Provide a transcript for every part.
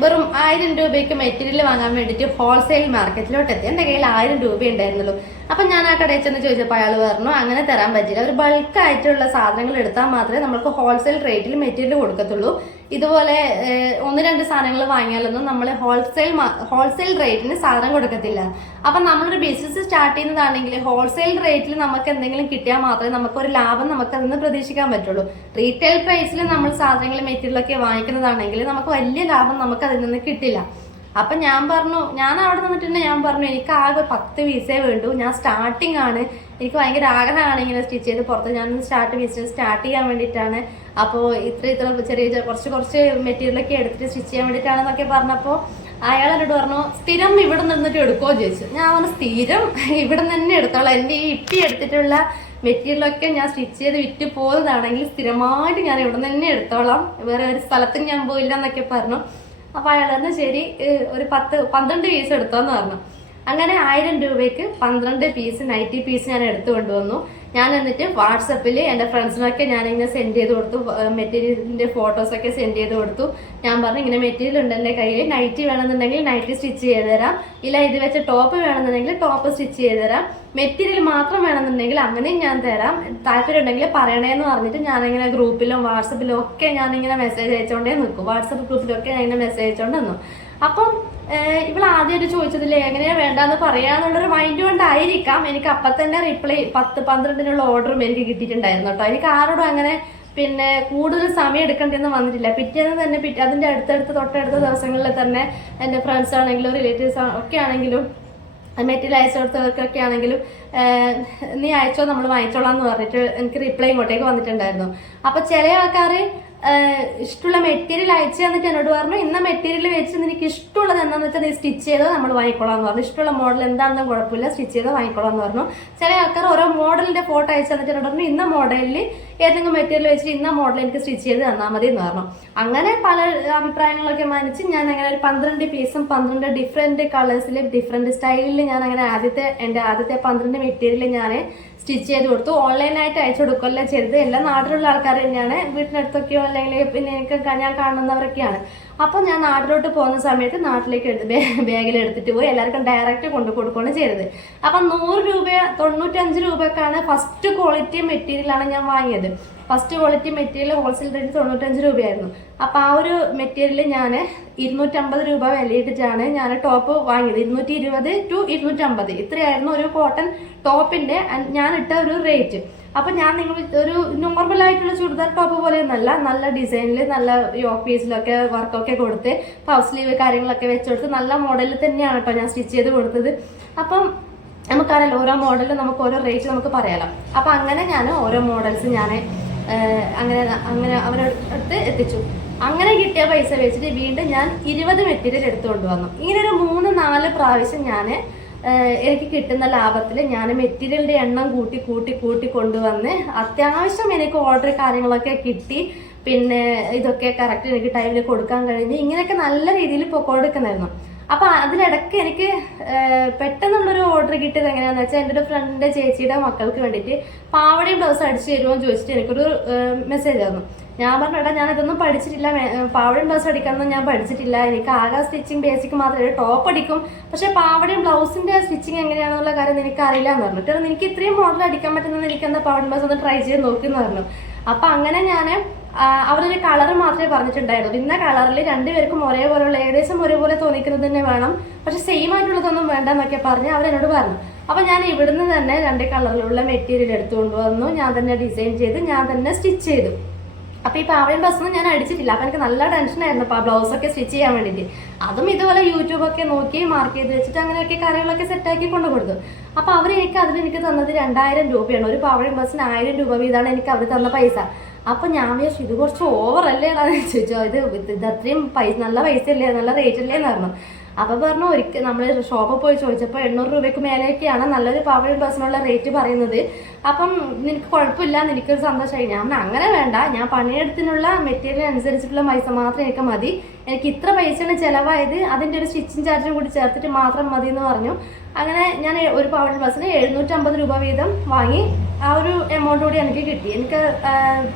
വെറും ആയിരം രൂപയ്ക്ക് മെറ്റീരിയൽ വാങ്ങാൻ വേണ്ടിയിട്ട് ഹോൾസെയിൽ മാർക്കറ്റിലോട്ട് എത്തി എന്റെ കയ്യിൽ ആയിരം രൂപ ഉണ്ടായിരുന്നുള്ളൂ അപ്പം ഞാൻ ആ കടയിൽ ചെന്ന് ചോദിച്ചപ്പോൾ അയാൾ പറഞ്ഞു അങ്ങനെ തരാൻ പറ്റില്ല. ഒരു ബൾക്ക് ആയിട്ടുള്ള സാധനങ്ങൾ എടുത്താൽ മാത്രമേ നമുക്ക് ഹോൾസെയിൽ റേറ്റിൽ മെറ്റീരിയൽ കൊടുക്കത്തുള്ളൂ. ഇതുപോലെ ഒന്ന് രണ്ട് സാധനങ്ങൾ വാങ്ങിയാലൊന്നും നമ്മൾ ഹോൾസെയിൽ ഹോൾസെയിൽ റേറ്റിന് സാധനം കൊടുക്കത്തില്ല. അപ്പം നമ്മളൊരു ബിസിനസ് സ്റ്റാർട്ട് ചെയ്യുന്നതാണെങ്കിൽ ഹോൾസെയിൽ റേറ്റിൽ നമുക്ക് എന്തെങ്കിലും കിട്ടിയാൽ മാത്രമേ നമുക്ക് ഒരു ലാഭം നമുക്ക് അതിൽ നിന്ന് പ്രതീക്ഷിക്കാൻ പറ്റുള്ളൂ. റീറ്റെയിൽ പ്രൈസിൽ നമ്മൾ സാധനങ്ങൾ മെറ്റീരിയലൊക്കെ വാങ്ങിക്കുന്നതാണെങ്കിൽ നമുക്ക് വലിയ ലാഭം നമുക്ക് അതിൽ നിന്ന് കിട്ടില്ല. അപ്പം ഞാൻ പറഞ്ഞു ഞാൻ അവിടെ നിന്നിട്ടുണ്ട് ഞാൻ പറഞ്ഞു എനിക്ക് ആകെ പത്ത് പീസേ വേണ്ടു. ഞാൻ സ്റ്റാർട്ടിങ് ആണ്. എനിക്ക് ഭയങ്കര ആഗ്രഹമാണ് ഇങ്ങനെ സ്റ്റിച്ച് ചെയ്ത് പുറത്ത്. ഞാൻ സ്റ്റാർട്ട് ബിസിനസ് സ്റ്റാർട്ട് ചെയ്യാൻ വേണ്ടിയിട്ടാണ്. അപ്പോൾ ഇത്ര ഇത്ര ചെറിയ ചെറിയ കുറച്ച് കുറച്ച് മെറ്റീരിയലൊക്കെ എടുത്തിട്ട് സ്റ്റിച്ച് ചെയ്യാൻ വേണ്ടിയിട്ടാണെന്നൊക്കെ പറഞ്ഞപ്പോൾ അയാൾ എന്നോട് പറഞ്ഞു സ്ഥിരം ഇവിടെ നിന്നിട്ട് എടുക്കുമോ ചോദിച്ചു. ഞാൻ പറഞ്ഞു സ്ഥിരം ഇവിടെ നിന്ന് തന്നെ എടുത്തോളാം. എന്റെ ഈ ഇപ്പി എടുത്തിട്ടുള്ള മെറ്റീരിയലൊക്കെ ഞാൻ സ്റ്റിച്ച് ചെയ്ത് വിറ്റ് പോകുന്നതാണെങ്കിൽ സ്ഥിരമായിട്ട് ഞാൻ ഇവിടെ നിന്ന് തന്നെ എടുത്തോളാം. വേറെ ഒരു സ്ഥലത്തും ഞാൻ പോയില്ല എന്നൊക്കെ പറഞ്ഞു. അപ്പോൾ അയാൾ തന്നെ ശരി ഒരു പത്ത് പന്ത്രണ്ട് പീസ് എടുത്തോന്ന് പറഞ്ഞു. അങ്ങനെ ആയിരം രൂപയ്ക്ക് പന്ത്രണ്ട് പീസ് നൈറ്റി പീസ് ഞാൻ എടുത്തു കൊണ്ടുവന്നു ഞാൻ എന്നിട്ട് വാട്സപ്പിൽ എന്റെ ഫ്രണ്ട്സിനൊക്കെ ഞാൻ ഇങ്ങനെ സെൻഡ് ചെയ്ത് കൊടുത്തു. മെറ്റീരിയലിന്റെ ഫോട്ടോസൊക്കെ സെൻഡ് ചെയ്ത് കൊടുത്തു. ഞാൻ പറഞ്ഞു ഇങ്ങനെ മെറ്റീരിയൽ ഉണ്ട് എന്റെ കയ്യിൽ നൈറ്റി വേണമെന്നുണ്ടെങ്കിൽ നൈറ്റി സ്റ്റിച്ച് ചെയ്ത് തരാം. ഇല്ല ഇത് വെച്ച ടോപ്പ് വേണമെന്നുണ്ടെങ്കിൽ ടോപ്പ് സ്റ്റിച്ച് ചെയ്ത് തരാം. മെറ്റീരിയൽ മാത്രം വേണമെന്നുണ്ടെങ്കിൽ അങ്ങനെയും ഞാൻ തരാം. താല്പര്യം ഉണ്ടെങ്കിൽ പറയണേന്ന് പറഞ്ഞിട്ട് ഞാനിങ്ങനെ ഗ്രൂപ്പിലും വാട്സപ്പിലും ഒക്കെ ഞാനിങ്ങനെ മെസ്സേജ് അയച്ചുകൊണ്ടേ നിൽക്കും. വാട്സപ്പ് ഗ്രൂപ്പിലൊക്കെ ഞാൻ ഇങ്ങനെ മെസ്സേജ് അയച്ചുകൊണ്ട് നിന്നു. അപ്പം ഇവൾ ആദ്യമായിട്ട് ചോദിച്ചതില്ലേ എങ്ങനെയാ വേണ്ടെന്ന് പറയാന്നുള്ളൊരു മൈൻഡ് കൊണ്ടായിരിക്കാം എനിക്ക് അപ്പം തന്നെ റിപ്ലൈ പത്ത് പന്ത്രണ്ടിനുള്ള ഓർഡറും എനിക്ക് കിട്ടിയിട്ടുണ്ടായിരുന്നു കേട്ടോ. എനിക്ക് ആരോടും അങ്ങനെ പിന്നെ കൂടുതൽ സമയം എടുക്കേണ്ടതെന്ന് വന്നിട്ടില്ല. പിറ്റേന്ന് തന്നെ പിറ്റേ അതിന്റെ അടുത്തടുത്ത് തൊട്ടടുത്ത ദിവസങ്ങളിൽ തന്നെ എന്റെ ഫ്രണ്ട്സ് ആണെങ്കിലും റിലേറ്റീവ്സ് ഒക്കെ ആണെങ്കിലും മെറ്റീരിയൽ അയച്ചു കൊടുത്തവർക്കൊക്കെ ആണെങ്കിലും നീ അയച്ചോ നമ്മൾ വാങ്ങിച്ചോളാം എന്ന് പറഞ്ഞിട്ട് എനിക്ക് റിപ്ലൈ ഇങ്ങോട്ടേക്ക് വന്നിട്ടുണ്ടായിരുന്നു. അപ്പോൾ ചില ആൾക്കാർ ഇഷ്ടമുള്ള മെറ്റീരിയൽ അയച്ചു തന്നിട്ട് എന്നോട് പറഞ്ഞു ഇന്ന മെറ്റീരിയൽ വെച്ച് നിനക്ക് ഇഷ്ടമുള്ളത് എന്താണെന്ന് വെച്ചാൽ നീ സ്റ്റിച്ച് ചെയ്ത് നമ്മൾ വാങ്ങിക്കോളാം പറഞ്ഞു. ഇഷ്ടമുള്ള മോഡൽ എന്താണെന്നും കുഴപ്പമില്ല സ്റ്റിച്ച് ചെയ്ത് വാങ്ങിക്കോളാം എന്ന് പറഞ്ഞു. ചില ആൾക്കാർ ഓരോ മോഡലിന്റെ ഫോട്ടോ അയച്ചു തന്നിട്ട് എന്നോട് പറഞ്ഞു ഇന്ന മോഡലിൽ ഏതെങ്കിലും മെറ്റീരിയൽ വെച്ചിട്ട് ഇന്ന മോഡൽ എനിക്ക് സ്റ്റിച്ച് ചെയ്ത് തന്നാൽ മതി എന്ന് പറഞ്ഞു. അങ്ങനെ പല അഭിപ്രായങ്ങളൊക്കെ മാനിച്ച് ഞാൻ അങ്ങനെ ഒരു പന്ത്രണ്ട് പീസും പന്ത്രണ്ട് ഡിഫറെന്റ് കളേഴ്സിൽ ഡിഫറെന്റ് സ്റ്റൈലിൽ ഞാൻ അങ്ങനെ ആദ്യത്തെ എന്റെ ആദ്യത്തെ പന്ത്രണ്ട് മെറ്റീരിയൽ ഞാൻ സ്റ്റിച്ച് ചെയ്ത് കൊടുത്തു. ഓൺലൈനായിട്ട് അയച്ചു കൊടുക്കുകയല്ല ചെയ്തത്. എല്ലാ നാട്ടിലുള്ള ആൾക്കാർ തന്നെയാണ്. വീട്ടിനടുത്തൊക്കെയോ അല്ലെങ്കിൽ പിന്നെ ഞാൻ കാണുന്നവരൊക്കെയാണ്. അപ്പോൾ ഞാൻ നാട്ടിലോട്ട് പോകുന്ന സമയത്ത് നാട്ടിലേക്ക് എടുത്ത് ബാഗിൽ എടുത്തിട്ട് പോയി. എല്ലാവർക്കും ഡയറക്റ്റ് കൊണ്ടു കൊടുക്കുകയാണ് ചെയ്തത്. അപ്പം നൂറ് രൂപ തൊണ്ണൂറ്റഞ്ച് രൂപക്കാണ് ഫസ്റ്റ് ക്വാളിറ്റി മെറ്റീരിയൽ ആണ് ഞാൻ വാങ്ങിയത്. First quality material wholesale rate തൊണ്ണൂറ്റഞ്ച് രൂപയായിരുന്നു. അപ്പോൾ ആ ഒരു മെറ്റീരിയൽ ഞാൻ ഇരുന്നൂറ്റമ്പത് രൂപ വിലയിട്ടിട്ടാണ് ഞാൻ ടോപ്പ് വാങ്ങിയത്. ഇരുന്നൂറ്റി ഇരുപത് ടു ഇരുന്നൂറ്റമ്പത്. ഇത്രയായിരുന്നു ഒരു കോട്ടൺ ടോപ്പിന്റെ ഞാൻ ഇട്ട ഒരു റേറ്റ് അപ്പം ഞാൻ നിങ്ങൾ ഒരു നോർമൽ ആയിട്ടുള്ള ചുരിദാർ ടോപ്പ് പോലെയൊന്നല്ല നല്ല ഡിസൈനിൽ നല്ല യോക്ക് പീസിലൊക്കെ വർക്കൊക്കെ കൊടുത്ത് പഫ് സ്ലീവ് കാര്യങ്ങളൊക്കെ വെച്ച് കൊടുത്ത് നല്ല മോഡലിൽ തന്നെയാണ് കേട്ടോ ഞാൻ സ്റ്റിച്ച് ചെയ്ത് കൊടുത്തത്. അപ്പം നമുക്കറിയാലോ ഓരോ മോഡലിൽ നമുക്ക് ഓരോ റേറ്റ് നമുക്ക് പറയാലോ. അപ്പം അങ്ങനെ ഞാൻ ഓരോ മോഡൽസ് ഞാൻ അങ്ങനെ അങ്ങനെ അവരുടെ അടുത്ത് എത്തിച്ചു. അങ്ങനെ കിട്ടിയ പൈസ വെച്ചിട്ട് വീണ്ടും ഞാൻ ഇരുപത് മെറ്റീരിയൽ എടുത്തുകൊണ്ട് വന്നു ഇങ്ങനെ ഒരു മൂന്ന് നാല് പ്രാവശ്യം ഞാൻ എനിക്ക് കിട്ടുന്ന ലാഭത്തിൽ ഞാൻ മെറ്റീരിയലിന്റെ എണ്ണം കൂട്ടി കൂട്ടി കൂട്ടി കൊണ്ടുവന്ന് അത്യാവശ്യം എനിക്ക് ഓർഡർ കാര്യങ്ങളൊക്കെ കിട്ടി. പിന്നെ ഇതൊക്കെ കറക്റ്റ് എനിക്ക് ടൈമിൽ കൊടുക്കാൻ കഴിഞ്ഞ് ഇങ്ങനെയൊക്കെ നല്ല രീതിയിൽ പൊക്കോടുക്കുന്നായിരുന്നു അപ്പൊ അതിനിടയ്ക്ക് എനിക്ക് പെട്ടെന്നുള്ളൊരു ഓർഡർ കിട്ടിയത് എങ്ങനെയാന്ന് വെച്ചാൽ എന്റെ ഒരു ഫ്രണ്ടിന്റെ ചേച്ചിയുടെ മക്കൾക്ക് വേണ്ടിയിട്ട് പാവടയും ബ്ലൗസ് അടിച്ചു തരുമോ എന്ന് ചോദിച്ചിട്ട് എനിക്കൊരു മെസ്സേജ് തന്നു. ഞാൻ പറഞ്ഞു ഏട്ടാ ഞാൻ ഇതൊന്നും പഠിച്ചിട്ടില്ല. പാവടയും ബ്ലൗസ് അടിക്കാനൊന്നും ഞാൻ പഠിച്ചിട്ടില്ല. എനിക്ക് ആകെ സ്റ്റിച്ചിങ് ബേസിക് മാത്രമേ ടോപ്പ് അടിക്കും. പക്ഷെ പാവടയും ബ്ലൗസിന്റെ സ്റ്റിച്ചിങ് എങ്ങനെയാണെന്നുള്ള കാര്യം എനിക്ക് അറിയില്ല എന്ന് പറഞ്ഞിട്ട് എനിക്ക് ഇത്രയും മോഡൽ അടിക്കാൻ പറ്റുന്നത് എനിക്ക് എന്താ പാവടയും ബ്ലൗസ് ഒന്ന് ട്രൈ ചെയ്ത് നോക്കിയെന്ന് പറഞ്ഞു. അപ്പൊ അങ്ങനെ ഞാൻ അവരൊരു കളർ മാത്രമേ പറഞ്ഞിട്ടുണ്ടായിരുന്നു ഇന്ന കളറിൽ രണ്ടുപേർക്കും ഒരേപോലെയുള്ള ഏകദേശം ഒരേപോലെ തോന്നിക്കുന്നത് തന്നെ വേണം. പക്ഷെ സെയിം ആയിട്ടുള്ളതൊന്നും വേണ്ട എന്നൊക്കെ പറഞ്ഞ് അവരെന്നോട് പറഞ്ഞു. അപ്പൊ ഞാൻ ഇവിടുന്ന് തന്നെ രണ്ട് കളറിലുള്ള മെറ്റീരിയൽ എടുത്തുകൊണ്ട് വന്നു. ഞാൻ തന്നെ ഡിസൈൻ ചെയ്ത് ഞാൻ തന്നെ സ്റ്റിച്ച് ചെയ്തു. അപ്പൊ ഈ പാവയും ബസ്സൊന്നും ഞാൻ അടിച്ചിട്ടില്ല. അപ്പൊ എനിക്ക് നല്ല ടെൻഷനായിരുന്നു അപ്പൊ ബ്ലൗസ് ഒക്കെ സ്റ്റിച്ച് ചെയ്യാൻ വേണ്ടിയിട്ട്. അതും ഇതുപോലെ യൂട്യൂബ് ഒക്കെ നോക്കി മാർക്ക് ചെയ്ത് വെച്ചിട്ട് അങ്ങനെയൊക്കെ കാര്യങ്ങളൊക്കെ സെറ്റാക്കി കൊണ്ടു കൊടുത്തു അപ്പൊ അവർ എനിക്ക് അതിൽ എനിക്ക് തന്നത് രണ്ടായിരം രൂപയാണ്. ഒരു പാവയും ബസ്സിന് ആയിരം രൂപ വീതമാണ് എനിക്ക് അവർ തന്ന പൈസ. അപ്പൊ ഞാൻ വിചാരിച്ചു ഇത് കുറച്ച് ഓവർ അല്ലേ എന്നാണ് ചോദിച്ചോ. ഇത് ഇത് ഇത് അത്രയും പൈസ നല്ല പൈസ അല്ലേ നല്ല റേറ്റ് അല്ലേ എന്ന് പറഞ്ഞു. അപ്പൊ പറഞ്ഞു ഒരിക്കൽ നമ്മൾ ഷോപ്പിൽ പോയി ചോദിച്ചപ്പോൾ എണ്ണൂറ് രൂപയ്ക്ക് മേലേക്കാണ് നല്ലൊരു പവർ ബസ്സിനുള്ള റേറ്റ് പറയുന്നത്. അപ്പം നിനക്ക് കുഴപ്പമില്ല നിനക്കൊരു സന്തോഷമായി. ഞാൻ അങ്ങനെ വേണ്ട. ഞാൻ പണിയെടുത്തിനുള്ള മെറ്റീരിയൽ അനുസരിച്ചിട്ടുള്ള പൈസ മാത്രം എനിക്ക് മതി. എനിക്ക് ഇത്ര പൈസയാണ് ചിലവായത്. അതിന്റെ ഒരു സ്റ്റിച്ചിങ് ചാർജും കൂടി ചേർത്തിട്ട് മാത്രം മതി എന്ന് പറഞ്ഞു. അങ്ങനെ ഞാൻ ഒരു പവർ ബസ്സിന് എഴുന്നൂറ്റമ്പത് രൂപ വീതം വാങ്ങി ആ ഒരു എമൗണ്ട് കൂടി എനിക്ക് കിട്ടി. എനിക്ക്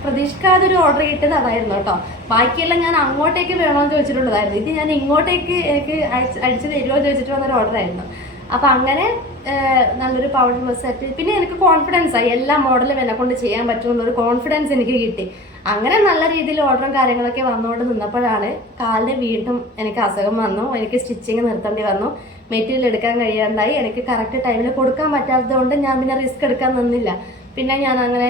പ്രതീക്ഷിക്കാതെ ഒരു ഓർഡർ കിട്ടിയത് അതായിരുന്നു കേട്ടോ. ബാക്കിയെല്ലാം ഞാൻ അങ്ങോട്ടേക്ക് വേണമെന്ന് ചോദിച്ചിട്ടുള്ളതായിരുന്നു. ഇത് ഞാൻ ഇങ്ങോട്ടേക്ക് എനിക്ക് അയച്ച് അടിച്ച് തരുമോ ചോദിച്ചിട്ട് വന്നൊരു ഓർഡർ ആയിരുന്നു. അപ്പൊ അങ്ങനെ നല്ലൊരു പവർ ബസ് സെറ്റ് പിന്നെ എനിക്ക് കോൺഫിഡൻസ് ആയി. എല്ലാ മോഡലും എന്നെ കൊണ്ട് ചെയ്യാൻ പറ്റുമെന്നൊരു കോൺഫിഡൻസ് എനിക്ക് കിട്ടി. അങ്ങനെ നല്ല രീതിയിൽ ഓർഡറും കാര്യങ്ങളൊക്കെ വന്നുകൊണ്ട് നിന്നപ്പോഴാണ് കാലിന് വീണ്ടും എനിക്ക് അസുഖം വന്നു. എനിക്ക് സ്റ്റിച്ചിങ് നിർത്തേണ്ടി വന്നു. മെറ്റീരിയൽ എടുക്കാൻ കഴിയാണ്ടായി. എനിക്ക് കറക്റ്റ് ടൈമിൽ കൊടുക്കാൻ പറ്റാത്തത് കൊണ്ട് ഞാൻ പിന്നെ റിസ്ക് എടുക്കാൻ നിന്നില്ല. പിന്നെ ഞാൻ അങ്ങനെ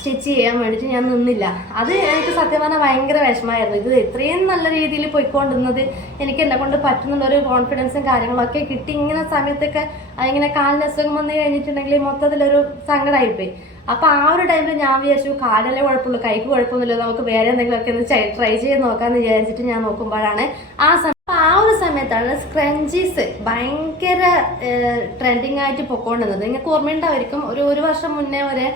സ്റ്റിച്ച് ചെയ്യാൻ വേണ്ടിയിട്ട് ഞാൻ നിന്നില്ല. അത് എനിക്ക് സത്യം പറഞ്ഞാൽ ഭയങ്കര വിഷമമായിരുന്നു ഇത് ഇത്രയും നല്ല രീതിയിൽ പോയിക്കൊണ്ടിരുന്നത് എനിക്ക് എന്നെ കൊണ്ട് പറ്റുന്നുള്ള ഒരു കോൺഫിഡൻസും കാര്യങ്ങളൊക്കെ കിട്ടി. ഇങ്ങനെ സമയത്തൊക്കെ ഇങ്ങനെ കാലിന് അസുഖം വന്നു കഴിഞ്ഞിട്ടുണ്ടെങ്കിൽ മൊത്തത്തിലൊരു സങ്കടമായിപ്പോയി അപ്പൊ ആ ഒരു ടൈമിൽ ഞാൻ വിചാരിച്ചു കാലല്ലേ കുഴപ്പമില്ല കൈക്ക് കുഴപ്പമൊന്നുമില്ല നമുക്ക് വേറെ എന്തെങ്കിലുമൊക്കെ ഒന്ന് ട്രൈ ചെയ്ത് നോക്കാന്ന് വിചാരിച്ചിട്ട് ഞാൻ നോക്കുമ്പോഴാണ് ആ ആ ഒരു സമയത്താണ് സ്ക്രഞ്ചീസ് ഭയങ്കര ട്രെൻഡിങ് ആയിട്ട് പൊക്കോണ്ടിരുന്നത്. നിങ്ങൾക്ക് ഓർമ്മയുണ്ടായിരിക്കും ഒരു ഒരു വർഷം മുന്നേ വരെ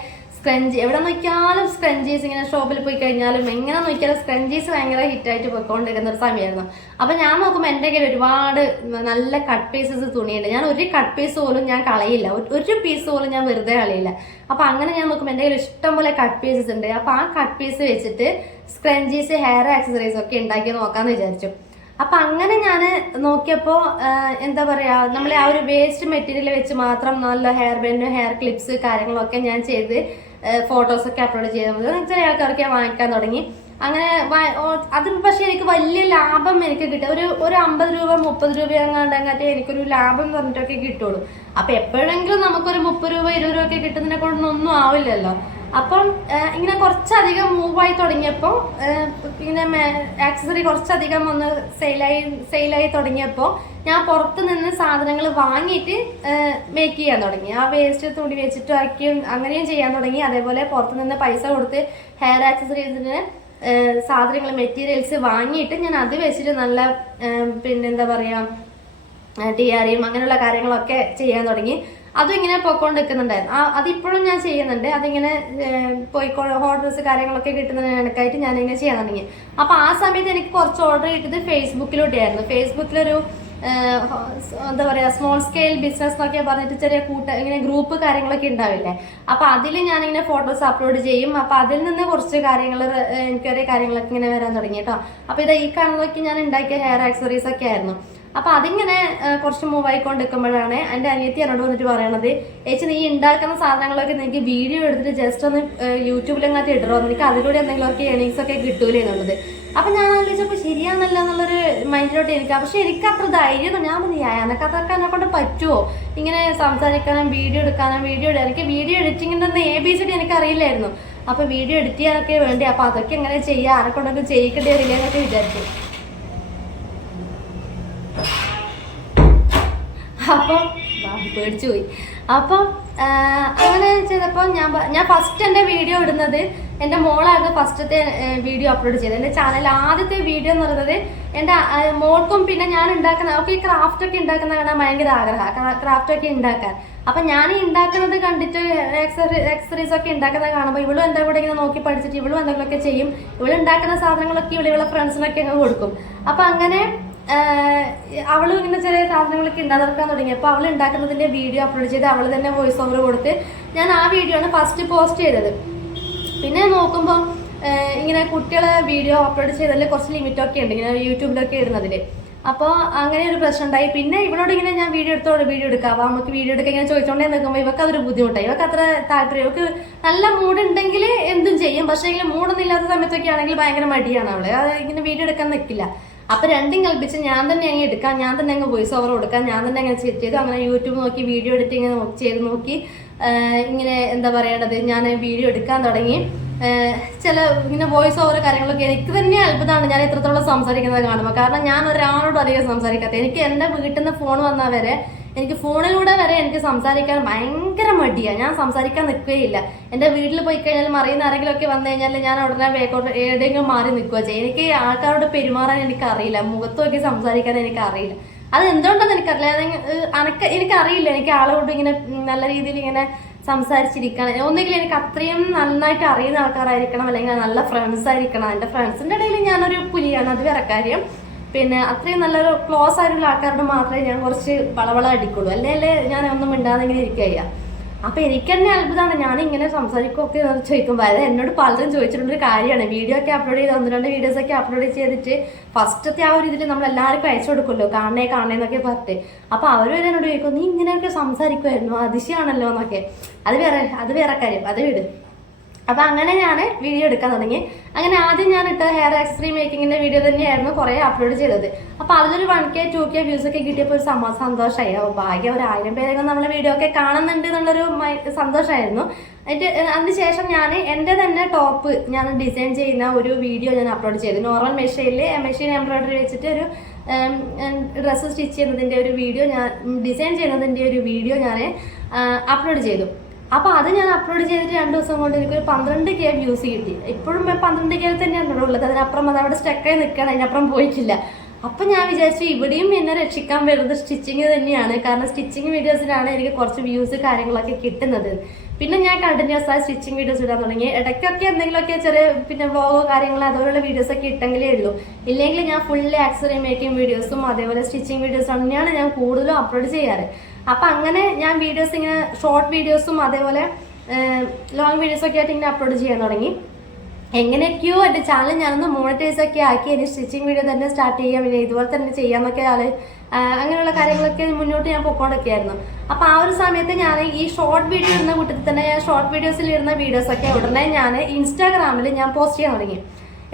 സ്ക്രഞ്ചി എവിടെ നോക്കിയാലും സ്ക്രഞ്ചീസ് ഇങ്ങനെ ഷോപ്പിൽ പോയി കഴിഞ്ഞാലും എങ്ങനെ നോക്കിയാലും സ്ക്രഞ്ചീസ് ഭയങ്കര ഹിറ്റായിട്ട് പോയിക്കൊണ്ടിരുന്ന ഒരു സമയമായിരുന്നു അപ്പൊ ഞാൻ നോക്കുമ്പോൾ എന്റെ കയ്യിൽ ഒരുപാട് നല്ല കട്ട് പീസസ് തുണിയുണ്ട്. ഞാൻ ഒരു കട്ട് പീസ് പോലും ഞാൻ കളയില്ല. ഒരു- പീസ് പോലും ഞാൻ വെറുതെ കളയില്ല. അപ്പൊ അങ്ങനെ ഞാൻ നോക്കുമ്പോൾ എന്റെ കയ്യിൽ ഇഷ്ടംപോലെ കട്ട് പീസസ് ഉണ്ട്. അപ്പൊ ആ കട്ട് പീസ് വെച്ചിട്ട് സ്ക്രഞ്ചീസ് ഹെയർ ആക്സസറീസ് ഒക്കെ ഉണ്ടാക്കി നോക്കാന്ന് വിചാരിച്ചു. അപ്പൊ അങ്ങനെ ഞാൻ നോക്കിയപ്പോ എന്താ പറയാ നമ്മളെ ആ ഒരു വേസ്റ്റ് മെറ്റീരിയൽ വെച്ച് മാത്രം നല്ല ഹെയർ ബാൻഡ് ഹെയർ ക്ലിപ്സ് കാര്യങ്ങളൊക്കെ ഞാൻ ചെയ്ത് ഫോട്ടോസ് ഒക്കെ അപ്ലോഡ് ചെയ്ത് ചില ആൾക്കാർക്ക് വാങ്ങിക്കാൻ തുടങ്ങി. അങ്ങനെ അത് പക്ഷെ എനിക്ക് വലിയ ലാഭം എനിക്ക് കിട്ടും. ഒരു ഒരു അമ്പത് രൂപ മുപ്പത് രൂപ അങ്ങാണ്ടെങ്കിൽ എനിക്കൊരു ലാഭം എന്ന് പറഞ്ഞിട്ടൊക്കെ കിട്ടുള്ളൂ. അപ്പൊ എപ്പോഴെങ്കിലും നമുക്കൊരു മുപ്പത് രൂപ ഇരുപത് രൂപ ഒക്കെ കിട്ടുന്നതിനെ കൊണ്ടൊന്നും ആവില്ലല്ലോ. അപ്പം ഇങ്ങനെ കുറച്ചധികം മൂവായി തുടങ്ങിയപ്പോൾ ഇങ്ങനെ ആക്സസറി കുറച്ചധികം ഒന്ന് സെയിലായി സെയിലായി തുടങ്ങിയപ്പോൾ ഞാൻ പുറത്ത് നിന്ന് സാധനങ്ങൾ വാങ്ങിയിട്ട് മേക്ക് ചെയ്യാൻ തുടങ്ങി. ആ വേസ്റ്റ് തുണി വെച്ചിട്ട് ആക്കിയും അങ്ങനെയും ചെയ്യാൻ തുടങ്ങി. അതേപോലെ പുറത്ത് നിന്ന് പൈസ കൊടുത്ത് ഹെയർ ആക്സസറീസിന് സാധനങ്ങൾ മെറ്റീരിയൽസ് വാങ്ങിയിട്ട് ഞാൻ അത് വെച്ചിട്ട് നല്ല പിന്നെന്താ പറയുക ടി ആറിയും അങ്ങനെയുള്ള കാര്യങ്ങളൊക്കെ ചെയ്യാൻ തുടങ്ങി. അതും ഇങ്ങനെ പോയിക്കൊണ്ട് നിൽക്കുന്നുണ്ടായിരുന്നു. അതിപ്പോഴും ഞാൻ ചെയ്യുന്നുണ്ട്. അതിങ്ങനെ പോയി പോയിക്കോ ഓർഡേഴ്സ് കാര്യങ്ങളൊക്കെ കിട്ടുന്ന കണക്കായിട്ട് ഞാനിങ്ങനെ ചെയ്യാൻ തുടങ്ങി. അപ്പോൾ ആ സമയത്ത് എനിക്ക് കുറച്ച് ഓർഡർ കിട്ടിയത് ഫേസ്ബുക്കിലൂടെയായിരുന്നു ഫേസ്ബുക്കിലൊരു എന്താ പറയുക സ്മോൾ സ്കെയിൽ ബിസിനസ് എന്നൊക്കെ പറഞ്ഞിട്ട് ചെറിയ കൂട്ട ഇങ്ങനെ ഗ്രൂപ്പ് കാര്യങ്ങളൊക്കെ ഉണ്ടാവില്ലേ? അപ്പോൾ അതിൽ ഇങ്ങനെ ഫോട്ടോസ് അപ്ലോഡ് ചെയ്യും. അപ്പോൾ അതിൽ നിന്ന് കുറച്ച് കാര്യങ്ങൾ എനിക്കൊരു കാര്യങ്ങളൊക്കെ ഇങ്ങനെ വരാൻ തുടങ്ങി കേട്ടോ. അപ്പോൾ ഇതാ ഈ കാണുന്നതൊക്കെ ഞാൻ ഉണ്ടാക്കിയ ഹെയർ ആക്സറീസ് ഒക്കെ ആയിരുന്നു. അപ്പൊ അതിങ്ങനെ കുറച്ച് മൂവ് ആയിക്കൊണ്ട് നിൽക്കുമ്പോഴാണ് എന്റെ അനിയത്തി എന്നോട് വന്നിട്ട് പറയണത് ചേച്ചി നീ ഉണ്ടാക്കുന്ന സാധനങ്ങളൊക്കെ നിനക്ക് വീഡിയോ എടുത്തിട്ട് ജസ്റ്റ് ഒന്ന് യൂട്യൂബിലെങ്ങാത്തി ഇടറോ നിനക്ക് അതിലൂടെ എന്തെങ്കിലുമൊക്കെ ഏണിങ്സ് ഒക്കെ കിട്ടൂലേ എന്നുള്ളത്. അപ്പൊ ഞാൻ ആലോചിച്ചപ്പോൾ ശരിയാന്നല്ല എന്നുള്ളൊരു മൈൻഡിലോട്ട് എനിക്ക് പക്ഷെ എനിക്ക് അത്ര ധൈര്യം ഞാൻ പറഞ്ഞു എനക്ക് അതൊക്കെ എന്നെ കൊണ്ട് പറ്റുമോ ഇങ്ങനെ സംസാരിക്കാനും വീഡിയോ എടുക്കാനും വീഡിയോ എനിക്ക് വീഡിയോ എഡിറ്റിങ്ങിന്റെ എ ബി സി ഡി എനിക്ക് അറിയില്ലായിരുന്നു. അപ്പൊ വീഡിയോ എഡിറ്റ് ചെയ്യാനൊക്കെ വേണ്ടി അപ്പൊ അതൊക്കെ എങ്ങനെ ചെയ്യാം? ആരെ കൊണ്ടൊക്കെ ചെയ്യിക്കേണ്ടി വരില്ല എന്നൊക്കെ വിചാരിച്ചു. അപ്പം പേടിച്ചു പോയി. അപ്പം അങ്ങനെ ചെയ്തപ്പോൾ ഞാൻ ഞാൻ ഫസ്റ്റ് എന്റെ വീഡിയോ ഇടുന്നത് എന്റെ മോളായിരുന്നു ഫസ്റ്റത്തെ വീഡിയോ അപ്ലോഡ് ചെയ്തത്. എന്റെ ചാനൽ ആദ്യത്തെ വീഡിയോ എന്ന് പറയുന്നത് എന്റെ മോൾക്കും പിന്നെ ഞാൻ ഉണ്ടാക്കുന്ന ഒക്കെ ക്രാഫ്റ്റ് ഒക്കെ ഉണ്ടാക്കുന്ന കാണാൻ ഭയങ്കര ആഗ്രഹമാണ് ക്രാഫ്റ്റ് ഒക്കെ ഉണ്ടാക്കാൻ. അപ്പം ഞാൻ ഉണ്ടാക്കുന്നത് കണ്ടിട്ട് എക്സറീസ് ഒക്കെ ഉണ്ടാക്കുന്നത് കാണുമ്പോൾ ഇവളും എന്താ കൂടെ ഇങ്ങനെ നോക്കി പഠിച്ചിട്ട് ഇവളും എന്തെങ്കിലുമൊക്കെ ചെയ്യും. ഇവളുണ്ടാക്കുന്ന സാധനങ്ങളൊക്കെ ഇവിടെ ഇവളെ ഫ്രണ്ട്സിനൊക്കെ അങ്ങ് കൊടുക്കും. അപ്പം അങ്ങനെ അവൾ ഇങ്ങനെ ചെറിയ സാധനങ്ങളൊക്കെ ഉണ്ടാക്കാൻ തുടങ്ങി. തുടങ്ങിയപ്പോൾ അവൾ ഉണ്ടാക്കുന്നതിന്റെ വീഡിയോ അപ്ലോഡ് ചെയ്ത് അവൾ തന്നെ വോയിസ് ഓവർ കൊടുത്ത് ഞാൻ ആ വീഡിയോ ആണ് ഫസ്റ്റ് പോസ്റ്റ് ചെയ്തത്. പിന്നെ നോക്കുമ്പോൾ ഇങ്ങനെ കുട്ടികളെ വീഡിയോ അപ്ലോഡ് ചെയ്തതിൽ കുറച്ച് ലിമിറ്റൊക്കെ ഉണ്ട് ഇങ്ങനെ യൂട്യൂബിലൊക്കെ ഇടുന്നതിൽ അപ്പോൾ അങ്ങനെ ഒരു പ്രശ്നം ഉണ്ടായി പിന്നെ ഇവളോട് ഇങ്ങനെ ഞാൻ വീഡിയോ എടുത്തോട് വീഡിയോ എടുക്കാം. അപ്പോൾ നമുക്ക് വീഡിയോ എടുക്കാൻ ഇങ്ങനെ ചോദിച്ചോണ്ടേ നിൽക്കുമ്പോൾ ഇവർക്ക് അതൊരു ബുദ്ധിമുട്ടായി. ഇവർക്ക് അത്ര താല്പര്യം. ഇവർക്ക് നല്ല മൂഡ് ഉണ്ടെങ്കിൽ എന്തും ചെയ്യും. പക്ഷേ എങ്കിൽ മൂഡൊന്നും ഇല്ലാത്ത സമയത്തൊക്കെ ആണെങ്കിൽ ഭയങ്കര മടിയാണ് അവൾ. ഇങ്ങനെ വീഡിയോ എടുക്കാൻ നിൽക്കില്ല അപ്പൊ രണ്ടും കൽപ്പിച്ച് ഞാൻ തന്നെ അങ്ങ് എടുക്കാം ഞാൻ തന്നെ അങ്ങ് വോയിസ് ഓവർ കൊടുക്കാം ഞാൻ തന്നെ അങ്ങനെ സെറ്റ് ചെയ്തു. അങ്ങനെ യൂട്യൂബ് നോക്കി വീഡിയോ എഡിറ്റിംഗ് ചെയ്ത് നോക്കി. ഇങ്ങനെ എന്താ പറയേണ്ടത്? ഞാൻ വീഡിയോ എടുക്കാൻ തുടങ്ങി. ചില ഇങ്ങനെ വോയിസ് ഓവർ കാര്യങ്ങളൊക്കെ എനിക്ക് തന്നെ അത്ഭുതമാണ്. ഞാൻ എത്രത്തോളം സംസാരിക്കുന്നത് കാണുമ്പോൾ. കാരണം ഞാൻ ഒരാളോടും അധികം സംസാരിക്കാത്ത. എനിക്ക് എന്റെ വീട്ടിൽ നിന്ന് ഫോൺ വന്നാൽ വരെ എനിക്ക് ഫോണിലൂടെ വരെ എനിക്ക് സംസാരിക്കാൻ ഭയങ്കര മടിയാണ് ഞാൻ സംസാരിക്കാൻ നിൽക്കുകയില്ല. എന്റെ വീട്ടിൽ പോയി കഴിഞ്ഞാൽ മറിയുന്ന ആരെങ്കിലും ഒക്കെ വന്നു കഴിഞ്ഞാൽ ഞാൻ ഉടനെ വേക്കോട്ട് എവിടെയെങ്കിലും മാറി നിൽക്കുക ചെയ്യും. എനിക്ക് ആൾക്കാരോട് പെരുമാറാൻ എനിക്ക് അറിയില്ല മുഖത്ത് നോക്കി സംസാരിക്കാൻ എനിക്ക് അറിയില്ല അത് എന്തുകൊണ്ടെന്ന് എനിക്കറിയില്ല. അനക്ക് എനിക്കറിയില്ല. എനിക്ക് ആളോട് ഇങ്ങനെ നല്ല രീതിയിൽ ഇങ്ങനെ സംസാരിച്ചിരിക്കണം. ഒന്നുകിൽ എനിക്ക് അത്രയും നന്നായിട്ട് അറിയുന്ന ആൾക്കാരായിരിക്കണം. അല്ലെങ്കിൽ നല്ല ഫ്രണ്ട്സ് ആയിരിക്കണം. എന്റെ ഫ്രണ്ട്സിന്റെ ഇടയിൽ ഞാനൊരു പുലിയാണ്. അത് വേറെ കാര്യം. പിന്നെ അത്രയും നല്ലൊരു ക്ലോസ് ആയിട്ടുള്ള ആൾക്കാരോട് മാത്രമേ ഞാൻ കുറച്ച് വളവള അടിക്കുള്ളൂ. അല്ലെങ്കിൽ ഞാൻ ഒന്നും മിണ്ടാതെ ഇങ്ങനെ ഇരിക്കുക അപ്പൊ എനിക്ക് തന്നെ അത്ഭുതമാണ്. ഞാൻ ഇങ്ങനെ സംസാരിക്കുകയൊക്കെ ചോദിക്കുമ്പോൾ അതായത് എന്നോട് പലരും ചോദിച്ചിട്ടുള്ള ഒരു കാര്യമാണ്. വീഡിയോ ഒക്കെ അപ്ലോഡ് ചെയ്ത് ഒന്ന് രണ്ട് വീഡിയോസ് ഒക്കെ അപ്ലോഡ് ചെയ്തിട്ട് ഫസ്റ്റത്തെ ആ ഒരു ഇതിൽ നമ്മൾ എല്ലാവർക്കും അയച്ചു കൊടുക്കുമല്ലോ കാണണേ കാണണേ എന്നൊക്കെ പറഞ്ഞിട്ട്. അപ്പൊ അവർ വരെ എന്നോട് ചോദിക്കും നീ ഇങ്ങനെയൊക്കെ സംസാരിക്കുമായിരുന്നു അതിശയാണല്ലോ എന്നൊക്കെ. അത് വേറെ അത് വേറെ കാര്യം. അത് വിട്. അപ്പൊ അങ്ങനെ ഞാൻ വീഡിയോ എടുക്കാൻ തുടങ്ങി അങ്ങനെ ആദ്യം ഞാൻ ഇട്ട ഹെയർ എക്സ്ട്രീം മേക്കിങ്ങിന്റെ വീഡിയോ തന്നെയായിരുന്നു കുറെ അപ്ലോഡ് ചെയ്തത്. അപ്പോൾ അതിലൊരു one K two K views ഒക്കെ കിട്ടിയപ്പോൾ ഒരു സമ സന്തോഷമായി ഓ, ഭാഗ്യം ഒരു ആയിരം പേരൊക്കെ നമ്മളെ വീഡിയോ ഒക്കെ കാണുന്നുണ്ട് എന്നുള്ളൊരു സന്തോഷമായിരുന്നു എന്നിട്ട് അതിനുശേഷം ഞാൻ എന്റെ തന്നെ ടോപ്പ് ഞാൻ ഡിസൈൻ ചെയ്യുന്ന ഒരു വീഡിയോ ഞാൻ അപ്ലോഡ് ചെയ്തു. നോർമൽ മെഷീനിൽ മെഷീൻ എംബ്രോയിഡറി വെച്ചിട്ട് ഒരു ഡ്രസ്സ് സ്റ്റിച്ച് ചെയ്യുന്നതിന്റെ ഒരു വീഡിയോ ഞാൻ ഡിസൈൻ ചെയ്യുന്നതിന്റെ ഒരു വീഡിയോ ഞാൻ അപ്ലോഡ് ചെയ്തു. അപ്പോൾ അത് ഞാൻ അപ്ലോഡ് ചെയ്തിട്ട് രണ്ട് ദിവസം കൊണ്ട് എനിക്കൊരു പന്ത്രണ്ട് കെ വ്യൂസ് കിട്ടി. ഇപ്പോഴും പന്ത്രണ്ട് കെ തന്നെയാണ് ഉള്ളത്. അതിനപ്പുറം അത് അവിടെ സ്റ്റക്കായി നിൽക്കണം അതിനപ്പുറം പോയിട്ടില്ല. അപ്പം ഞാൻ വിചാരിച്ചു ഇവിടെയും എന്നെ രക്ഷിക്കാൻ വരുന്നത് സ്റ്റിച്ചിങ് തന്നെയാണ്. കാരണം സ്റ്റിച്ചിങ് വീഡിയോസിലാണ് എനിക്ക് കുറച്ച് വ്യൂസ് കാര്യങ്ങളൊക്കെ കിട്ടുന്നത്. പിന്നെ ഞാൻ കണ്ടിന്യൂസ് ആയി സ്റ്റിച്ചിങ് വീഡിയോസ് ഇടാൻ തുടങ്ങി. ഇടയ്ക്കൊക്കെ എന്തെങ്കിലുമൊക്കെ ചെറിയ പിന്നെ വ്ളോഗോ കാര്യങ്ങളോ അതുപോലുള്ള വീഡിയോസ് ഒക്കെ ഇട്ടെങ്കിലേ ഉള്ളൂ. ഇല്ലെങ്കിൽ ഞാൻ ഫുള്ള് ആക്സറി മേക്കിംഗ് വീഡിയോസും അതേപോലെ സ്റ്റിച്ചിങ് വീഡിയോസ് തന്നെയാണ് ഞാൻ കൂടുതലും അപ്ലോഡ് ചെയ്യാറ്. അപ്പം അങ്ങനെ ഞാൻ വീഡിയോസ് ഇങ്ങനെ ഷോർട്ട് വീഡിയോസും അതേപോലെ ലോങ് വീഡിയോസ് ഒക്കെ ആയിട്ട് ഇങ്ങനെ അപ്ലോഡ് ചെയ്യാൻ തുടങ്ങി. എങ്ങനെയൊക്കെയോ എന്റെ ചാനൽ ഞാനൊന്ന് മോണിറ്റൈസ് ഒക്കെ ആക്കി എന്റെ സ്റ്റിച്ചിങ് വീഡിയോ തന്നെ സ്റ്റാർട്ട് ചെയ്യാം പിന്നെ ഇതുപോലെ തന്നെ ചെയ്യാമെന്നൊക്കെ ആൾ ആ, അങ്ങനെയുള്ള കാര്യങ്ങളൊക്കെ മുന്നോട്ട് ഞാൻ പൊക്കോണ്ടൊക്കെയായിരുന്നു അപ്പോൾ ആ ഒരു സമയത്ത് ഞാൻ ഈ ഷോർട്ട് വീഡിയോ ഇടുന്ന കൂട്ടത്തിൽ തന്നെ ഞാൻ ഷോർട്ട് വീഡിയോസിൽ ഇടുന്ന വീഡിയോസൊക്കെ ഉടനെ ഞാൻ ഇൻസ്റ്റാഗ്രാമിൽ ഞാൻ പോസ്റ്റ് ചെയ്യാൻ തുടങ്ങി.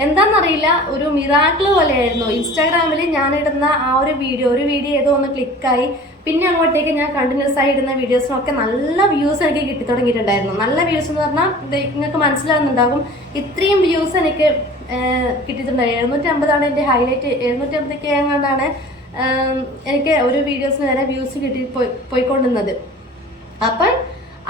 എന്താണെന്നറിയില്ല ഒരു മിറാക്കിൾ പോലെയായിരുന്നു. ഇൻസ്റ്റാഗ്രാമിൽ ഞാൻ ഇടുന്ന ആ ഒരു വീഡിയോ ഒരു വീഡിയോ ഏതോ ഒന്ന് ക്ലിക്കായി പിന്നെ അങ്ങോട്ടേക്ക് ഞാൻ കണ്ടിന്യൂസ് ആയി ഇടുന്ന വീഡിയോസിനൊക്കെ നല്ല വ്യൂസ് എനിക്ക് കിട്ടി തുടങ്ങിയിട്ടുണ്ടായിരുന്നു. നല്ല വ്യൂസ് എന്ന് പറഞ്ഞാൽ നിങ്ങൾക്ക് മനസ്സിലാവുന്നുണ്ടാകും ഇത്രയും വ്യൂസ് എനിക്ക് കിട്ടിയിട്ടുണ്ടായി. എഴുന്നൂറ്റി അമ്പതാണ് എന്റെ ഹൈലൈറ്റ് എഴുന്നൂറ്റി അമ്പതൊക്കെ എങ്ങാണ്ടാണ് എനിക്ക് ഒരു വീഡിയോസിന് വരെ വ്യൂസ് കിട്ടി പോയി പോയിക്കൊണ്ടിരുന്നത്. അപ്പം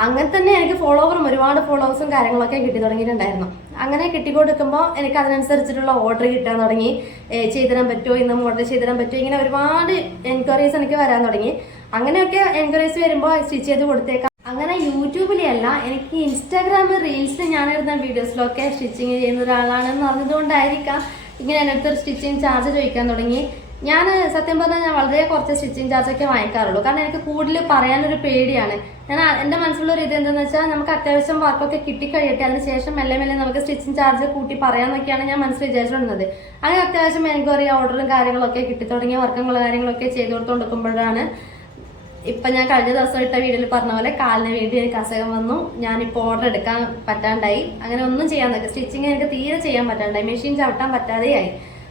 അങ്ങനെ തന്നെ എനിക്ക് ഫോളോവറും ഒരുപാട് ഫോളോവേഴ്സും കാര്യങ്ങളൊക്കെ കിട്ടി തുടങ്ങിയിട്ടുണ്ടായിരുന്നു. അങ്ങനെ കിട്ടിക്കൊടുക്കുമ്പോൾ എനിക്ക് അതിനനുസരിച്ചിട്ടുള്ള ഓർഡർ കിട്ടാൻ തുടങ്ങി. ചെയ്തുതരാൻ ചെയ്തു തരാൻ പറ്റുമോ? ഇന്ന് ഓർഡർ ചെയ്തു തരാൻ പറ്റുമോ? ഇങ്ങനെ ഒരുപാട് എൻക്വയറീസ് എനിക്ക് വരാൻ തുടങ്ങി. അങ്ങനെയൊക്കെ എൻക്വയറീസ് വരുമ്പോൾ സ്റ്റിച്ച് ചെയ്ത് കൊടുത്തേക്കാം. അങ്ങനെ യൂട്യൂബിലല്ല എനിക്ക് ഇൻസ്റ്റാഗ്രാമിൽ റീൽസിൽ ഞാനിരുന്ന വീഡിയോസിലൊക്കെ സ്റ്റിച്ചിങ് ചെയ്യുന്ന ഒരാളാണെന്ന് പറഞ്ഞതുകൊണ്ടായിരിക്കാം ഇങ്ങനെ എന്റെ അടുത്തൊരു സ്റ്റിച്ചിങ് ചാർജ് ചോദിക്കാൻ തുടങ്ങി. ഞാൻ സത്യം പറഞ്ഞാൽ ഞാൻ വളരെ കുറച്ച് സ്റ്റിച്ചിങ് ചാർജ് ഒക്കെ വാങ്ങിക്കാറുള്ളൂ. കാരണം എനിക്ക് കൂടുതൽ പറയാനൊരു പേടിയാണ്. ഞാൻ എന്റെ മനസ്സിലുള്ള ഒരു ഇത് എന്താണെന്ന് വെച്ചാൽ നമുക്ക് അത്യാവശ്യം വർക്കൊക്കെ കിട്ടിക്കഴിയട്ടെ അതിനുശേഷം മെല്ലെ മെല്ലെ നമുക്ക് സ്റ്റിച്ചിങ് ചാർജ് കൂട്ടി പറയാമെന്നൊക്കെയാണ് ഞാൻ മനസ്സിൽ വിചാരിച്ചിരുന്നത് അങ്ങനെ അത്യാവശ്യം എൻക്വയറി ഓർഡറും കാര്യങ്ങളൊക്കെ കിട്ടി തുടങ്ങിയ വർക്കങ്ങളും കാര്യങ്ങളൊക്കെ ചെയ്തു കൊടുത്തുകൊടുക്കുമ്പോഴാണ് ഇപ്പൊ ഞാൻ കഴിഞ്ഞ ദിവസം ഇട്ട വീഡിയോയിൽ പറഞ്ഞ പോലെ കാലിന് വേണ്ടി എനിക്ക് അസുഖം വന്നു. ഞാനിപ്പോൾ ഓർഡർ എടുക്കാൻ പറ്റാണ്ടായി. അങ്ങനെ ഒന്നും ചെയ്യാൻ നിൽക്കുക സ്റ്റിച്ചിങ് എനിക്ക് തീരെ ചെയ്യാൻ പറ്റാണ്ടായി. മെഷീൻ ചവിട്ടാൻ പറ്റാതെയായി.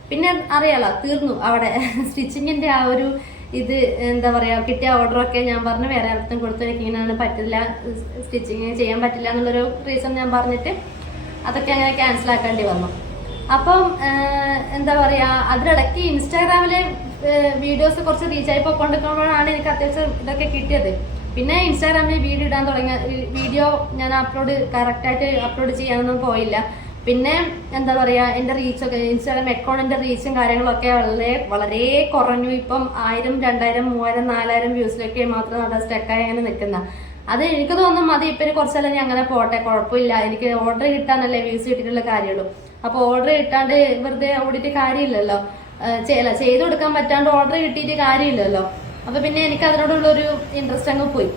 പിന്നെ അറിയാലോ തീർന്നു. അവിടെ സ്റ്റിച്ചിങ്ങിന്റെ ആ ഒരു ഇത് എന്താ പറയാ കിട്ടിയ ഓർഡർ ഒക്കെ ഞാൻ പറഞ്ഞു വേറെ അർത്ഥം കൊടുത്തു എനിക്ക് ഇങ്ങനെയാണ് പറ്റില്ല സ്റ്റിച്ചിങ് ചെയ്യാൻ പറ്റില്ല എന്നുള്ളൊരു റീസൺ ഞാൻ പറഞ്ഞിട്ട് അതൊക്കെ അങ്ങനെ ക്യാൻസൽ ആക്കേണ്ടി വന്നു. അപ്പം എന്താ പറയാ അതിനിടയ്ക്ക് ഇൻസ്റ്റാഗ്രാമിലെ വീഡിയോസ് കുറച്ച് റീച്ച് ആയി പോയിക്കൊണ്ടിരിക്കുമ്പോഴാണ് എനിക്ക് അത്യാവശ്യം ഇതൊക്കെ കിട്ടിയത്. പിന്നെ ഇൻസ്റ്റാഗ്രാമിൽ വീഡിയോ ഇടാൻ തുടങ്ങിയ വീഡിയോ ഞാൻ അപ്ലോഡ് കറക്റ്റായിട്ട് അപ്ലോഡ് ചെയ്യാനൊന്നും പോയില്ല. പിന്നെ എന്താ പറയാ എന്റെ റീച്ചൊക്കെ ഇൻസ്റ്റാഗ്രാം അക്കൗണ്ടിന്റെ റീച്ചും കാര്യങ്ങളൊക്കെ വളരെ വളരെ കുറഞ്ഞു. ഇപ്പം ആയിരം രണ്ടായിരം മൂവായിരം നാലായിരം വ്യൂസിലൊക്കെ മാത്രം അവിടെ സ്റ്റക്കായി അങ്ങനെ നിൽക്കുന്ന. അത് എനിക്ക് തോന്നുന്നു അത് ഇപ്പം കുറച്ചല്ല ഞാൻ അങ്ങനെ പോട്ടെ കുഴപ്പമില്ല. എനിക്ക് ഓർഡർ കിട്ടാനല്ലേ വ്യൂസ് കിട്ടിയിട്ടുള്ള കാര്യമുള്ളൂ. അപ്പോൾ ഓർഡർ കിട്ടാണ്ട് വെറുതെ ഓടിയിട്ട് കാര്യമില്ലല്ലോ. ചെയ്യല ചെയ്ത് കൊടുക്കാൻ പറ്റാണ്ട് ഓർഡർ കിട്ടിയിട്ട് കാര്യമില്ലല്ലോ. അപ്പോൾ പിന്നെ എനിക്ക് അതിനോടുള്ളൊരു ഇൻട്രസ്റ്റ് അങ്ങ് പോയി.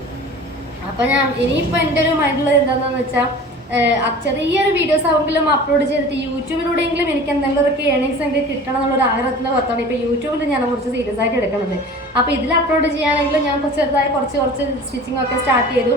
അപ്പൊ ഞാൻ ഇനിയിപ്പോ എന്റെ ഒരു മൈൻഡിലുള്ളത് എന്താണെന്ന് വെച്ചാൽ ചെറിയൊരു വീഡിയോസ് ആവുമ്പോഴും അപ്ലോഡ് ചെയ്തിട്ട് യൂട്യൂബിലൂടെയെങ്കിലും എനിക്ക് എന്തെങ്കിലുമൊക്കെ ഏണിങ്സ് എങ്കിലും കിട്ടണം എന്നുള്ള ഒരു ആഗ്രഹത്തിന്റെ പുറത്താണ് ഇപ്പോൾ യൂട്യൂബിൽ ഞാൻ കുറച്ച് സീരിയസ് ആയിട്ട് എടുക്കുന്നത്. അപ്പോൾ ഇതിൽ അപ്ലോഡ് ചെയ്യാനെങ്കിലും ഞാൻ കുറച്ച് ചെറുതായി കുറച്ച് കുറച്ച് സ്റ്റിച്ചിങ് ഒക്കെ സ്റ്റാർട്ട് ചെയ്തു.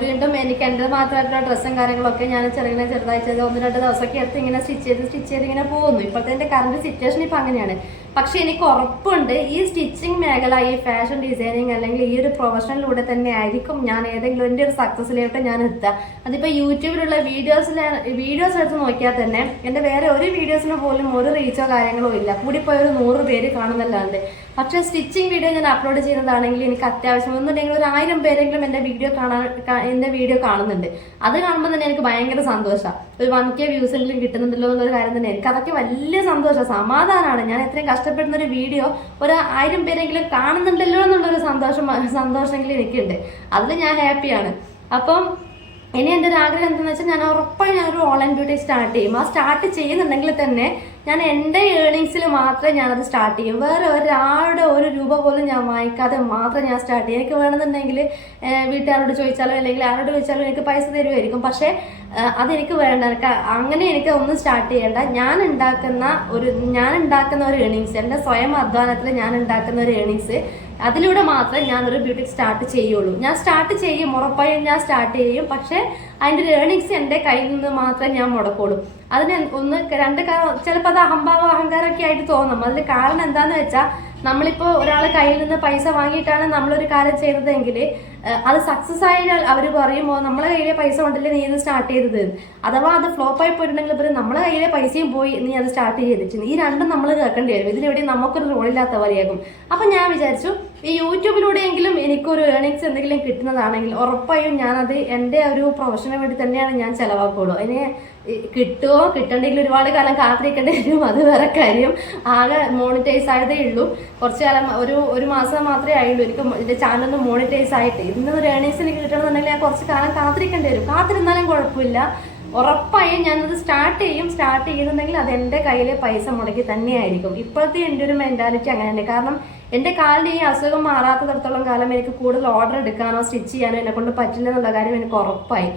വീണ്ടും എനിക്ക് എന്റെ മാത്രമായിട്ടുള്ള ഡ്രസ്സും കാര്യങ്ങളൊക്കെ ഞാൻ ചെറുങ്ങനെ ചെറുതായി ചെയ്ത് ഒന്ന് രണ്ട് ദിവസമൊക്കെ എടുത്ത് ഇങ്ങനെ സ്റ്റിച്ച് ചെയ്ത് സ്റ്റിച്ച് ചെയ്ത് ഇങ്ങനെ പോകുന്നു. ഇപ്പോഴത്തെ എന്റെ കറണ്ട് സിറ്റുവേഷൻ ഇപ്പം അങ്ങനെയാണ്. പക്ഷേ എനിക്ക് ഉറപ്പുണ്ട് ഈ സ്റ്റിച്ചിങ് മേഖല ഈ ഫാഷൻ ഡിസൈനിങ് അല്ലെങ്കിൽ ഈ ഒരു പ്രൊഫഷനിലൂടെ തന്നെ ആയിരിക്കും ഞാൻ ഏതെങ്കിലും എന്റെ ഒരു സക്സസ്സിലോട്ട് ഞാൻ എത്തുക. അതിപ്പോൾ യൂട്യൂബിലുള്ള വീഡിയോസിൽ വീഡിയോസ് എടുത്ത് നോക്കിയാൽ തന്നെ എന്റെ വേറെ ഒരു വീഡിയോസിന് പോലും ഒരു റീച്ചോ കാര്യങ്ങളോ ഇല്ല. കൂടിപ്പോയ ഒരു നൂറ് പേര് കാണുന്നല്ലാണ്ട് പക്ഷേ സ്റ്റിച്ചിങ് വീഡിയോ ഞാൻ അപ്ലോഡ് ചെയ്യുന്നതാണെങ്കിൽ എനിക്ക് അത്യാവശ്യം. എന്നുണ്ടെങ്കിൽ ഒരു ആയിരം പേരെങ്കിലും എന്റെ വീഡിയോ കാണാൻ എന്റെ വീഡിയോ കാണുന്നുണ്ട്. അത് കാണുമ്പോൾ തന്നെ എനിക്ക് ഭയങ്കര സന്തോഷമാണ് ഒരു വൺ കെ വ്യൂസ് എങ്കിലും കിട്ടുന്നുണ്ടല്ലോ എന്നൊരു കാര്യം തന്നെ എനിക്ക്. അതൊക്കെ വലിയ സന്തോഷം. സമാധാനമാണ് ഞാൻ എത്രയും കഷ്ടപ്പെടുന്ന ഒരു വീഡിയോ ഒരു ആയിരം പേരെങ്കിലും കാണുന്നുണ്ടല്ലോ എന്നുള്ളൊരു സന്തോഷം സന്തോഷമെങ്കിലും എനിക്കുണ്ട്. അതിൽ ഞാൻ ഹാപ്പിയാണ് അപ്പം ഇനി എന്റെ ഒരു ആഗ്രഹം എന്താണെന്ന് വെച്ചാൽ ഞാൻ ഉറപ്പായി ഞാനൊരു ഓൺലൈൻ ബ്യൂട്ടി സ്റ്റാർട്ട് ചെയ്യും. ആ സ്റ്റാർട്ട് ചെയ്യുന്നുണ്ടെങ്കിൽ തന്നെ ഞാൻ എന്റെ ഏണിങ്സിൽ മാത്രമേ ഞാനത് സ്റ്റാർട്ട് ചെയ്യും. വേറെ ഒരാളുടെ ഒരു രൂപ പോലും ഞാൻ വാങ്ങിക്കാതെ മാത്രം ഞാൻ സ്റ്റാർട്ട് ചെയ്യും. എനിക്ക് വേണമെന്നുണ്ടെങ്കിൽ വീട്ടുകാരോട് ചോദിച്ചാലോ അല്ലെങ്കിൽ ആരോട് ചോദിച്ചാലോ എനിക്ക് പൈസ തരുമായിരിക്കും പക്ഷേ അതെനിക്ക് വേണ്ട. അങ്ങനെ എനിക്ക് ഒന്നും സ്റ്റാർട്ട് ചെയ്യേണ്ട. ഞാൻ ഉണ്ടാക്കുന്ന ഒരു ഞാൻ ഉണ്ടാക്കുന്ന ഒരു ഏണിങ്സ് എന്റെ സ്വയം അധ്വാനത്തിൽ ഞാൻ ഉണ്ടാക്കുന്ന ഒരു ഏണിങ്സ് അതിലൂടെ മാത്രം ഞാൻ ഒരു ബ്യൂട്ടി സ്റ്റാർട്ട് ചെയ്യുള്ളൂ. ഞാൻ സ്റ്റാർട്ട് ചെയ്യും ഉറപ്പായും ഞാൻ സ്റ്റാർട്ട് ചെയ്യും. പക്ഷേ അതിന്റെ ഒരു ഏണിങ്സ് എന്റെ കയ്യിൽ നിന്ന് മാത്രം ഞാൻ മുടക്കുള്ളൂ. അതിന് ഒന്ന് രണ്ട് ചിലപ്പോൾ അത് അഹംഭാവം അഹങ്കാരമൊക്കെ ആയിട്ട് തോന്നും. അതിൽ കാരണം എന്താണെന്ന് വെച്ചാൽ നമ്മളിപ്പോൾ ഒരാളെ കയ്യിൽ നിന്ന് പൈസ വാങ്ങിയിട്ടാണ് നമ്മളൊരു കാര്യം ചെയ്തതെങ്കിൽ അത് സക്സസ് ആയാൽ അവർ പറയുമ്പോൾ നമ്മളെ കയ്യിലെ പൈസ കൊണ്ടല്ലേ നീ ഇത് സ്റ്റാർട്ട് ചെയ്തത്? അഥവാ അത് ഫ്ലോപ്പ് ആയി പോയിട്ടുണ്ടെങ്കിൽ പറയും നമ്മളെ കയ്യിലെ പൈസയും പോയി നീ അത് സ്റ്റാർട്ട് ചെയ്തിട്ട്. ഈ രണ്ടും നമ്മൾ കേൾക്കേണ്ടി വരും. ഇതിലെവിടെയും നമുക്കൊരു റോളില്ലാത്ത പോലെയാകും. അപ്പം ഞാൻ വിചാരിച്ചു ഈ യൂട്യൂബിലൂടെയെങ്കിലും എനിക്കൊരു ഏണിങ്സ് എന്തെങ്കിലും കിട്ടുന്നതാണെങ്കിൽ ഉറപ്പായും ഞാനത് എന്റെ ഒരു പ്രൊഫഷന് വേണ്ടി തന്നെയാണ് ഞാൻ ചിലവാക്കുള്ളൂ. അതിനെ കിട്ടുമോ കിട്ടണ്ടെങ്കിൽ ഒരുപാട് കാലം കാത്തിരിക്കേണ്ടി വരും അത് വേറെ കാര്യം. ആകെ മോണിറ്റൈസ് ആയതേ ഉള്ളൂ. കുറച്ച് കാലം ഒരു ഒരു മാസം മാത്രമേ ആയുള്ളൂ. എനിക്ക് എന്റെ ചാനലൊന്ന് മോണിറ്റൈസ് ആയിട്ട്. ഇന്ന് ഒരു ഏണിങ്സ് എനിക്ക് കിട്ടണമെന്നുണ്ടെങ്കിൽ ഞാൻ കുറച്ച് കാലം കാത്തിരിക്കേണ്ടി വരും കാത്തിരുന്നാലും കുഴപ്പമില്ല. ഉറപ്പായും ഞാനത് സ്റ്റാർട്ട് ചെയ്യും. സ്റ്റാർട്ട് ചെയ്യുന്നുണ്ടെങ്കിൽ അത് എന്റെ കയ്യിലെ പൈസ മുടക്കി തന്നെയായിരിക്കും. ഇപ്പോഴത്തെ എന്റെ ഒരു മെന്റാലിറ്റി തന്നെ കാരണം എന്റെ കാലിൽ ഈ അസുഖം മാറാത്തടത്തോളം കാലം എനിക്ക് കൂടുതൽ ഓർഡർ എടുക്കാനോ സ്റ്റിച്ച് ചെയ്യാനോ എന്നെ കൊണ്ട് പറ്റില്ല എന്നുള്ള കാര്യം എനിക്ക് ഉറപ്പായി.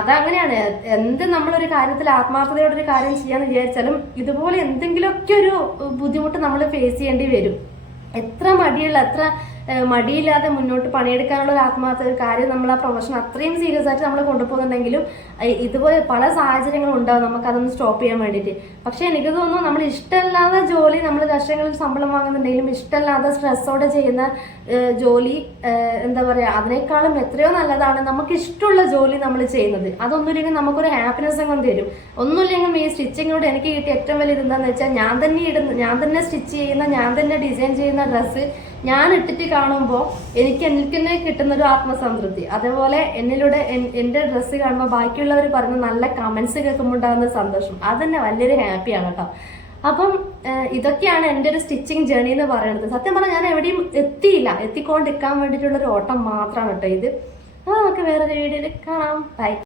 അതങ്ങനെയാണ്. എന്ത് നമ്മളൊരു കാര്യത്തിൽ ആത്മാർത്ഥതയോടെ ഒരു കാര്യം ചെയ്യാന്ന് വിചാരിച്ചാലും ഇതുപോലെ എന്തെങ്കിലുമൊക്കെ ഒരു ബുദ്ധിമുട്ട് നമ്മൾ ഫേസ് ചെയ്യേണ്ടി വരും. എത്ര മടിയുള്ള എത്ര മടിയില്ലാതെ മുന്നോട്ട് പണിയെടുക്കാനുള്ള ഒരു ആത്മാർത്ഥ ഒരു കാര്യം നമ്മൾ ആ പ്രൊഫഷൻ അത്രയും സീരിയസ് ആയിട്ട് നമ്മൾ കൊണ്ടുപോകുന്നുണ്ടെങ്കിലും ഇതുപോലെ പല സാഹചര്യങ്ങളും ഉണ്ടാവും നമുക്ക് അതൊന്ന് സ്റ്റോപ്പ് ചെയ്യാൻ വേണ്ടിയിട്ട്. പക്ഷെ എനിക്ക് തോന്നുന്നു നമ്മൾ ഇഷ്ടമല്ലാത്ത ജോലി നമ്മൾ ലക്ഷങ്ങളിൽ ശമ്പളം വാങ്ങുന്നുണ്ടെങ്കിലും ഇഷ്ടമല്ലാതെ സ്ട്രെസ്സോടെ ചെയ്യുന്ന ജോലി എന്താ പറയുക അതിനേക്കാളും എത്രയോ നല്ലതാണ് നമുക്ക് ഇഷ്ടമുള്ള ജോലി നമ്മൾ ചെയ്യുന്നത്. അതൊന്നുമില്ലെങ്കിൽ നമുക്കൊരു ഹാപ്പിനെസ് അങ്ങ് തരും. ഒന്നുമില്ലെങ്കിൽ ഈ സ്റ്റിച്ചിങ്ങിനോട് എനിക്ക് കിട്ടിയ ഏറ്റവും വലിയ ഇതെന്താന്ന് വെച്ചാൽ ഞാൻ തന്നെ ഇടുന്ന ഞാൻ തന്നെ സ്റ്റിച്ച് ചെയ്യുന്ന ഞാൻ തന്നെ ഡിസൈൻ ചെയ്യുന്ന ഡ്രസ്സ് ഞാൻ ഇട്ടിട്ട് കാണുമ്പോൾ എനിക്ക് എനിക്ക് തന്നെ കിട്ടുന്ന ഒരു ആത്മസംതൃപ്തി. അതേപോലെ എന്നിലൂടെ എന്റെ ഡ്രസ്സ് കാണുമ്പോൾ ബാക്കിയുള്ളവർ പറഞ്ഞ നല്ല കമൻസ് കേൾക്കുമ്പോൾ ഉണ്ടാകുന്ന സന്തോഷം. അത് തന്നെ വലിയൊരു ഹാപ്പിയാണ് കേട്ടോ അപ്പം ഇതൊക്കെയാണ് എന്റെ ഒരു സ്റ്റിച്ചിങ് ജേണി എന്ന് പറയുന്നത് സത്യം പറഞ്ഞാൽ ഞാൻ എവിടെയും എത്തിയില്ല. എത്തിക്കൊണ്ടിരിക്കാൻ വേണ്ടിയിട്ടുള്ള ഒരു ഓട്ടം മാത്രമാണ് കേട്ടോ ഇത്. അപ്പോൾ നമുക്ക് വേറൊരു വീഡിയോയിൽ കാണാം. ബൈ